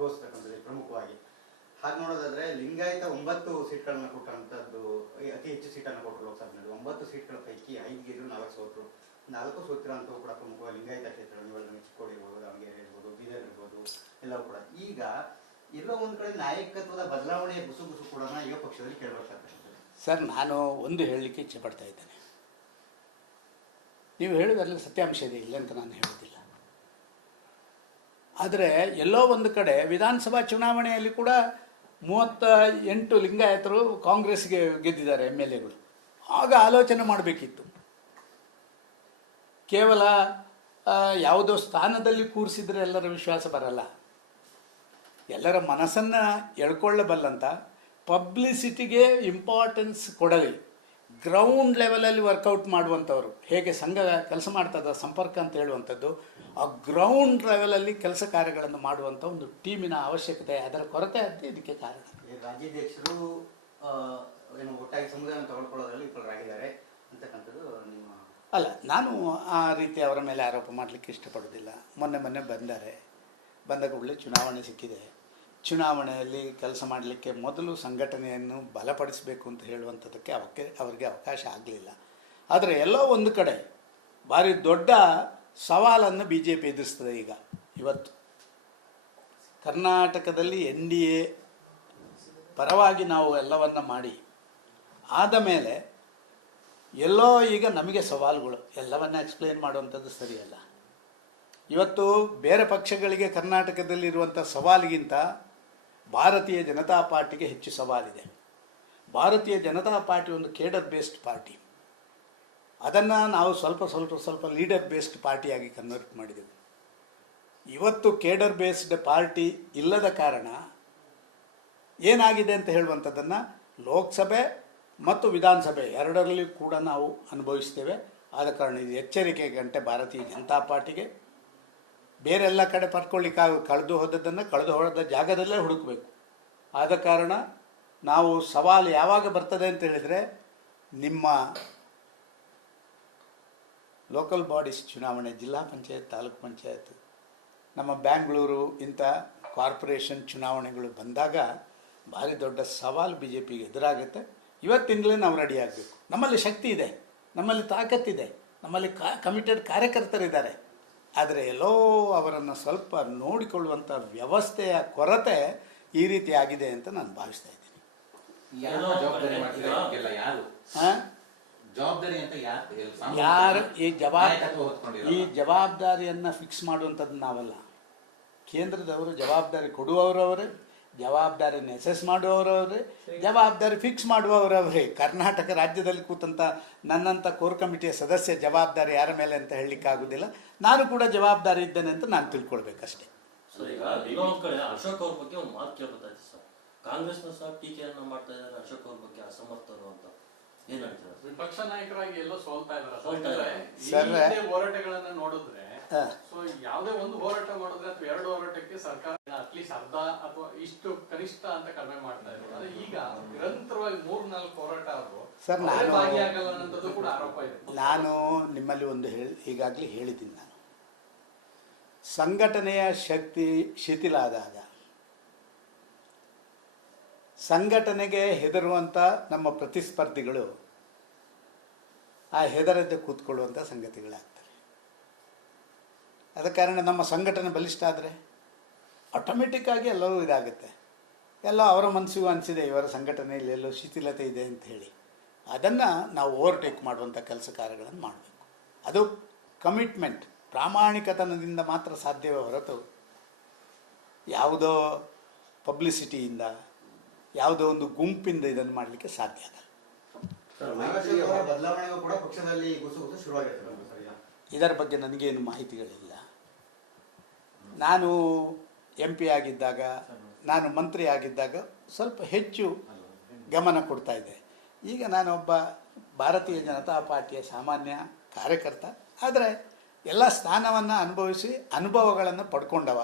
ಉದ್ಭವಿಸ್ತಕ್ಕಂಥದ್ದು ಪ್ರಮುಖವಾಗಿ. ಹಾಗೆ ನೋಡೋದಾದ್ರೆ ಲಿಂಗಾಯತ 9 ಸೀಟ್ಗಳನ್ನ ಕೊಟ್ಟಂಥದ್ದು, ಅತಿ ಹೆಚ್ಚು ಸೀಟನ್ನು ಕೊಟ್ಟರು ಲೋಕಸಭೆಯಲ್ಲಿ. 9 ಸೀಟ್ಗಳ ಪೈಕಿ 5 ಗೆದ್ರು, 4 ಸೋತರು. 4 ಸೋತಿರೋಂಥವು ಕೂಡ ಪ್ರಮುಖವಾಗಿ ಲಿಂಗಾಯತ ಕ್ಷೇತ್ರಗಳು. ನೀವೆಲ್ಲ ಚಿಕ್ಕೋಡಿ ಇರ್ಬೋದು, ದಾವಣಗೆರೆ ಇರ್ಬೋದು, ಬೀದರ್ ಇರ್ಬೋದು, ಎಲ್ಲವೂ ಕೂಡ. ಈಗ ಎಲ್ಲೋ ಒಂದು ಕಡೆ ನಾಯಕತ್ವದ ಬದಲಾವಣೆಯ ಗುಸುಗುಸು ಕೂಡ ಈಗ ಪಕ್ಷದಲ್ಲಿ ಕೇಳಬೇಕಾಗ್ತದೆ. ಸರ್, ನಾನು ಒಂದು ಹೇಳಲಿಕ್ಕೆ ಇಚ್ಛೆ ಪಡ್ತಾ ಇದ್ದೇನೆ. ನೀವು ಹೇಳೋದ್ರಲ್ಲಿ ಸತ್ಯಾಂಶ ಇದೆ, ಇಲ್ಲ ಅಂತ ನಾನು ಹೇಳೋದಿಲ್ಲ. ಆದರೆ ಎಲ್ಲೋ ಒಂದು ಕಡೆ ವಿಧಾನಸಭಾ ಚುನಾವಣೆಯಲ್ಲಿ ಕೂಡ 38 ಲಿಂಗಾಯತರು ಕಾಂಗ್ರೆಸ್ಗೆ ಗೆದ್ದಿದ್ದಾರೆ MLAಗಳು. ಆಗ ಆಲೋಚನೆ ಮಾಡಬೇಕಿತ್ತು. ಕೇವಲ ಯಾವುದೋ ಸ್ಥಾನದಲ್ಲಿ ಕೂರಿಸಿದ್ರೆ ಎಲ್ಲರ ವಿಶ್ವಾಸ ಬರಲ್ಲ. ಎಲ್ಲರ ಮನಸ್ಸನ್ನು ಎಳ್ಕೊಳ್ಳಬಲ್ಲಂತ ಪಬ್ಲಿಸಿಟಿಗೆ ಇಂಪಾರ್ಟೆನ್ಸ್ ಕೊಡಲಿ, ಗ್ರೌಂಡ್ ಲೆವೆಲಲ್ಲಿ ವರ್ಕೌಟ್ ಮಾಡುವಂಥವ್ರು. ಹೇಗೆ ಸಂಘ ಕೆಲಸ ಮಾಡ್ತದ ಸಂಪರ್ಕ ಅಂತ ಹೇಳುವಂಥದ್ದು, ಆ ಗ್ರೌಂಡ್ ಲೆವೆಲಲ್ಲಿ ಕೆಲಸ ಕಾರ್ಯಗಳನ್ನು ಮಾಡುವಂಥ ಒಂದು ಟೀಮಿನ ಅವಶ್ಯಕತೆ, ಅದರ ಕೊರತೆ ಅಂತ ಇದಕ್ಕೆ ಕಾರಣ. ರಾಜ್ಯಾಧ್ಯಕ್ಷರು ಏನು ಒಟ್ಟಾಗಿ ಸಮುದಾಯವನ್ನು ತಗೊಳ್ಕೊಳ್ಳೋದ್ರಲ್ಲಿ ವಿಫಲರಾಗಿದ್ದಾರೆ ಅಂತಕ್ಕಂಥದ್ದು ನಿಮ್ಮ ಅಲ್ಲ. ನಾನು ಆ ರೀತಿ ಅವರ ಮೇಲೆ ಆರೋಪ ಮಾಡಲಿಕ್ಕೆ ಇಷ್ಟಪಡೋದಿಲ್ಲ. ಮೊನ್ನೆ ಬಂದಾಗ ಒಳ್ಳೆ ಚುನಾವಣೆ ಸಿಕ್ಕಿದೆ. ಚುನಾವಣೆಯಲ್ಲಿ ಕೆಲಸ ಮಾಡಲಿಕ್ಕೆ ಮೊದಲು ಸಂಘಟನೆಯನ್ನು ಬಲಪಡಿಸಬೇಕು ಅಂತ ಹೇಳುವಂಥದ್ದಕ್ಕೆ ಅವರಿಗೆ ಅವಕಾಶ ಆಗಲಿಲ್ಲ. ಆದರೆ ಎಲ್ಲೋ ಒಂದು ಕಡೆ ಭಾರಿ ದೊಡ್ಡ ಸವಾಲನ್ನು BJP ಎದುರಿಸ್ತದೆ. ಇವತ್ತು ಕರ್ನಾಟಕದಲ್ಲಿ NDA ಪರವಾಗಿ ನಾವು ಎಲ್ಲವನ್ನ ಮಾಡಿ ಆದ ಮೇಲೆ ಎಲ್ಲೋ ಈಗ ನಮಗೆ ಸವಾಲುಗಳು, ಎಲ್ಲವನ್ನ ಎಕ್ಸ್ಪ್ಲೇನ್ ಮಾಡುವಂಥದ್ದು ಸರಿಯಲ್ಲ. ಇವತ್ತು ಬೇರೆ ಪಕ್ಷಗಳಿಗೆ ಕರ್ನಾಟಕದಲ್ಲಿರುವಂಥ ಸವಾಲಿಗಿಂತ ಭಾರತೀಯ ಜನತಾ ಪಾರ್ಟಿಗೆ ಹೆಚ್ಚು ಸವಾಲಿದೆ. ಭಾರತೀಯ ಜನತಾ ಪಾರ್ಟಿ ಒಂದು ಕೇಡರ್ ಬೇಸ್ಡ್ ಪಾರ್ಟಿ. ಅದನ್ನು ನಾವು ಸ್ವಲ್ಪ ಲೀಡರ್ ಬೇಸ್ಡ್ ಪಾರ್ಟಿಯಾಗಿ ಕನ್ವರ್ಟ್ ಮಾಡಿದೆವು. ಇವತ್ತು ಕೇಡರ್ ಬೇಸ್ಡ್ ಪಾರ್ಟಿ ಇಲ್ಲದ ಕಾರಣ ಏನಾಗಿದೆ ಅಂತ ಹೇಳುವಂಥದ್ದನ್ನು ಲೋಕಸಭೆ ಮತ್ತು ವಿಧಾನಸಭೆ ಎರಡರಲ್ಲಿ ಕೂಡ ನಾವು ಅನುಭವಿಸ್ತೇವೆ. ಆದ ಕಾರಣ ಇದು ಎಚ್ಚರಿಕೆ ಗಂಟೆ ಭಾರತೀಯ ಜನತಾ ಪಾರ್ಟಿಗೆ. ಬೇರೆಲ್ಲ ಕಡೆ ಕಳೆದು ಹೋದ ಜಾಗದಲ್ಲೇ ಹುಡುಕಬೇಕು. ಆದ ಕಾರಣ ನಾವು ಸವಾಲು ಯಾವಾಗ ಬರ್ತದೆ ಅಂತ ಹೇಳಿದರೆ, ನಿಮ್ಮ ಲೋಕಲ್ ಬಾಡೀಸ್ ಚುನಾವಣೆ, ಜಿಲ್ಲಾ ಪಂಚಾಯತ್, ತಾಲೂಕು ಪಂಚಾಯತ್, ನಮ್ಮ ಬ್ಯಾಂಗ್ಳೂರು ಇಂಥ ಕಾರ್ಪೊರೇಷನ್ ಚುನಾವಣೆಗಳು ಬಂದಾಗ ಭಾರಿ ದೊಡ್ಡ ಸವಾಲು BJPಗೆ ಎದುರಾಗುತ್ತೆ. ಇವತ್ತಿಂದಲೇ ನಾವು ರೆಡಿ ಆಗಬೇಕು. ನಮ್ಮಲ್ಲಿ ಶಕ್ತಿ ಇದೆ, ನಮ್ಮಲ್ಲಿ ತಾಕತ್ತಿದೆ, ನಮ್ಮಲ್ಲಿ ಕಮಿಟೆಡ್ ಕಾರ್ಯಕರ್ತರಿದ್ದಾರೆ. ಆದರೆ ಎಲ್ಲೋ ಅವರನ್ನು ಸ್ವಲ್ಪ ನೋಡಿಕೊಳ್ಳುವಂಥ ವ್ಯವಸ್ಥೆಯ ಕೊರತೆ ಈ ರೀತಿ ಆಗಿದೆ ಅಂತ ನಾನು ಭಾವಿಸ್ತಾ ಇದ್ದೀನಿ. ಯಾರು ಈ ಜವಾಬ್ದಾರಿಯನ್ನು ಫಿಕ್ಸ್ ಮಾಡುವಂಥದ್ದು ನಾವಲ್ಲ. ಕೇಂದ್ರದವರು ಜವಾಬ್ದಾರಿ ಕೊಡುವವರವರೇ, ಜವಾಬ್ದಾರಿಯನ್ನು ಅಸೆಸ್ ಮಾಡುವವರವರೇ, ಜವಾಬ್ದಾರಿ ಫಿಕ್ಸ್ ಮಾಡುವವರವರೇ. ಕರ್ನಾಟಕ ರಾಜ್ಯದಲ್ಲಿ ಕೂತಂಥ ನನ್ನಂಥ ಕೋರ್ ಕಮಿಟಿಯ ಸದಸ್ಯ ಜವಾಬ್ದಾರಿ ಯಾರ ಮೇಲೆ ಅಂತ ಹೇಳಲಿಕ್ಕಾಗೋದಿಲ್ಲ. ನಾನು ಕೂಡ ಜವಾಬ್ದಾರಿ ಇದ್ದೇನೆ ಅಂತ ನಾನು ತಿಳ್ಕೊಳ್ಬೇಕಷ್ಟೇ. ಅಶೋಕ್ ಅವ್ರ ಬಗ್ಗೆ ಒಂದು ಮಾತು ಕೇಳ್ಬೇಕಾಯ್ತು ಸರ್. ಕಾಂಗ್ರೆಸ್ನ ಸಹ ಟೀಕೆಯನ್ನು ಮಾಡ್ತಾ ಇದ್ದಾರೆ ಅಶೋಕ್ ಅವ್ರ ಬಗ್ಗೆ, ಅಸಮರ್ಥರು ಅಂತ. ಏನ್ ಹೇಳ್ತಾರೆ? ವಿಪಕ್ಷ ನಾಯಕರಾಗಿ ಎಲ್ಲೋ ಸೋಲ್ತಾ ಇದ್ದಾರೆ. ಹೋರಾಟಗಳನ್ನ ನೋಡಿದ್ರೆ ಯಾವುದೇ ಒಂದು ಹೋರಾಟ ಮಾಡಿದ್ರೆ ಅಥವಾ 2 ಹೋರಾಟಕ್ಕೆ ಸರ್ಕಾರ ಅಟ್ಲೀಸ್ಟ್ ಅರ್ಧ ಅಥವಾ ಇಷ್ಟು ಕನಿಷ್ಠ ಅಂತ ಕಡಿಮೆ ಮಾಡ್ತಾ ಇದ್ರು. ಈಗ ನಿರಂತರವಾಗಿ 3-4 ಹೋರಾಟ ಆದ್ರು ಸರ್, ಭಾಗಿಯಾಗಲ್ಲ ಅನ್ನೋದು ಕೂಡ ಆರೋಪ ಇದೆ. ನಾನು ನಿಮ್ಮಲ್ಲಿ ಒಂದು ಈಗಾಗಲೇ ಹೇಳಿದ್ದೀನಿ. ನಾನು ಸಂಘಟನೆಯ ಶಕ್ತಿ ಶಿಥಿಲ ಆದಾಗ ಸಂಘಟನೆಗೆ ಹೆದರುವಂಥ ನಮ್ಮ ಪ್ರತಿಸ್ಪರ್ಧಿಗಳು ಆ ಹೆದರದೆ ಕೂತ್ಕೊಳ್ಳುವಂಥ ಸಂಗತಿಗಳಾಗ್ತವೆ. ಆದ ಕಾರಣ ನಮ್ಮ ಸಂಘಟನೆ ಬಲಿಷ್ಠ ಆದರೆ ಆಟೋಮೆಟಿಕ್ಕಾಗಿ ಎಲ್ಲವೂ ಇದಾಗುತ್ತೆ. ಎಲ್ಲ ಅವರ ಮನಸ್ಸಿಗೂ ಅನಿಸಿದೆ ಇವರ ಸಂಘಟನೆಯಲ್ಲಿ ಎಲ್ಲೋ ಶಿಥಿಲತೆ ಇದೆ ಅಂತ ಹೇಳಿ. ಅದನ್ನು ನಾವು ಓವರ್ಟೇಕ್ ಮಾಡುವಂಥ ಕೆಲಸ ಕಾರ್ಯಗಳನ್ನು ಮಾಡಬೇಕು. ಅದು ಕಮಿಟ್ಮೆಂಟ್, ಪ್ರಾಮಾಣಿಕತನದಿಂದ ಮಾತ್ರ ಸಾಧ್ಯವೇ ಹೊರತು ಯಾವುದೋ ಪಬ್ಲಿಸಿಟಿಯಿಂದ, ಯಾವುದೋ ಒಂದು ಗುಂಪಿಂದ ಇದನ್ನು ಮಾಡಲಿಕ್ಕೆ ಸಾಧ್ಯ ಆಗಲ್ಲ. ಇದರ ಬಗ್ಗೆ ನನಗೇನು ಮಾಹಿತಿಗಳಿಲ್ಲ. ನಾನು MP ಆಗಿದ್ದಾಗ, ನಾನು ಮಂತ್ರಿ ಆಗಿದ್ದಾಗ ಸ್ವಲ್ಪ ಹೆಚ್ಚು ಗಮನ ಕೊಡ್ತಾ ಇದ್ದೆ. ಈಗ ನಾನೊಬ್ಬ ಭಾರತೀಯ ಜನತಾ ಪಾರ್ಟಿಯ ಸಾಮಾನ್ಯ ಕಾರ್ಯಕರ್ತ. ಆದರೆ ಎಲ್ಲ ಸ್ಥಾನವನ್ನು ಅನುಭವಿಸಿ ಅನುಭವಗಳನ್ನು ಪಡ್ಕೊಂಡವ.